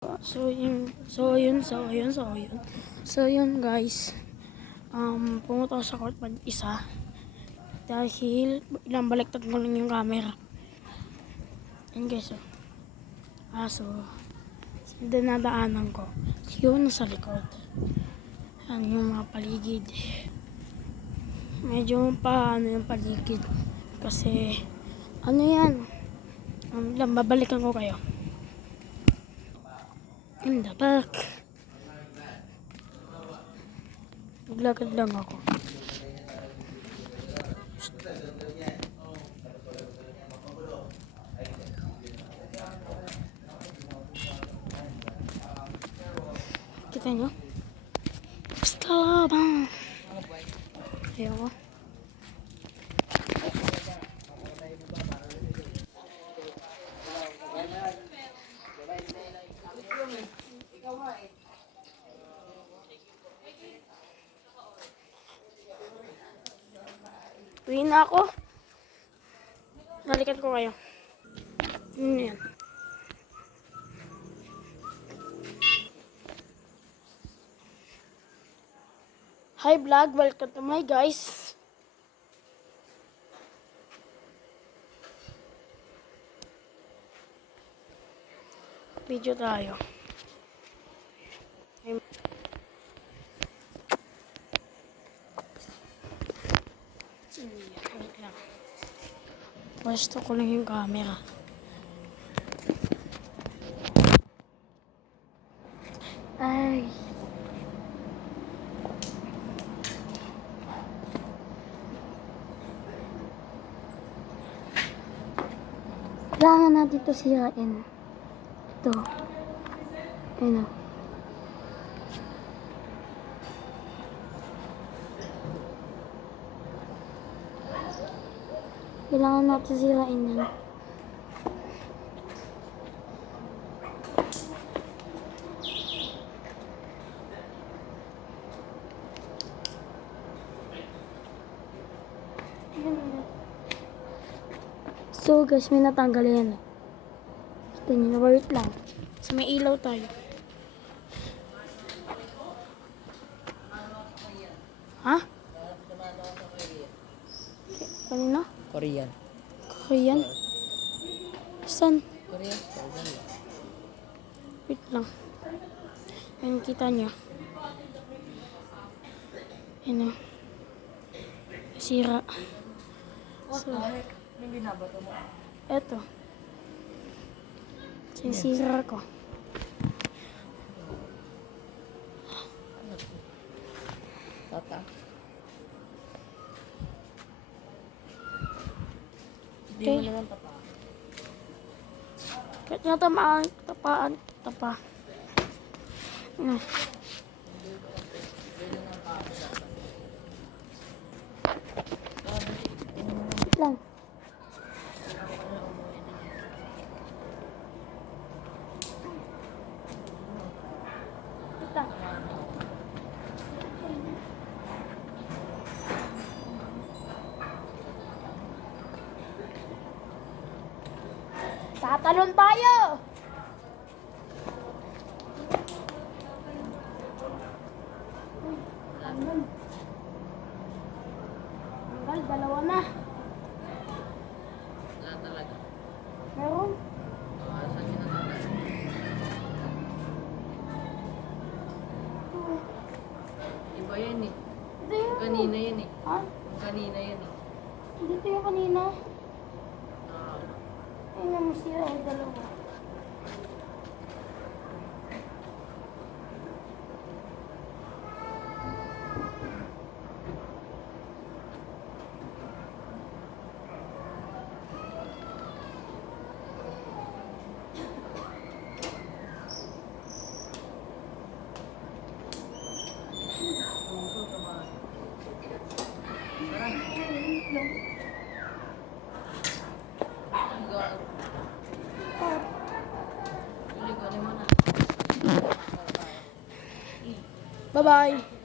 So yun guys. Pumunta ako sa court mag-isa. Dahil ilang baliktad ko lang yung camera. Yun guys. So dinadaanan ko. Yun sa likod. Yan yung mga paligid. Medyo paano yung paligid. Kasi ano yan. Lang babalikan ko kayo. In the back. Maglakad lang ako. Kita nyo? Basta labang. Ayoko. Uwi na ako. Balikan ko kayo. Yan. Hi vlog, welcome to my guys. Video tayo. Wait lang. Pwesto ko lang yung camera. Ay. Kailangan natin ito sirain. Ito. Ayun o. Kailangan natin sirain yan. So guys, may natanggal yan. Kita nyo, wait lang. So may ilaw tayo. Ha? Kanina? Korean. Korean? Saan? Korean. Wait lang. Ayan, kita nyo. Ayan o. Sira. So, Hindi binabato mo. eto. Sinisira ko. Tata. Hindi mo naman tapa. Kahit nga tamaan, tapa. Ano? Wait lang. Wait lang. Tatalon tayo! Tanggal, dalawa na. Wala talaga. Meron. Saan yun ang talaga? Iba yan eh. Ito yung... Kanina yan eh. Ha? Kanina yan eh. Dito yung kanina. Ayun naman siya, dalawa. Bye-bye.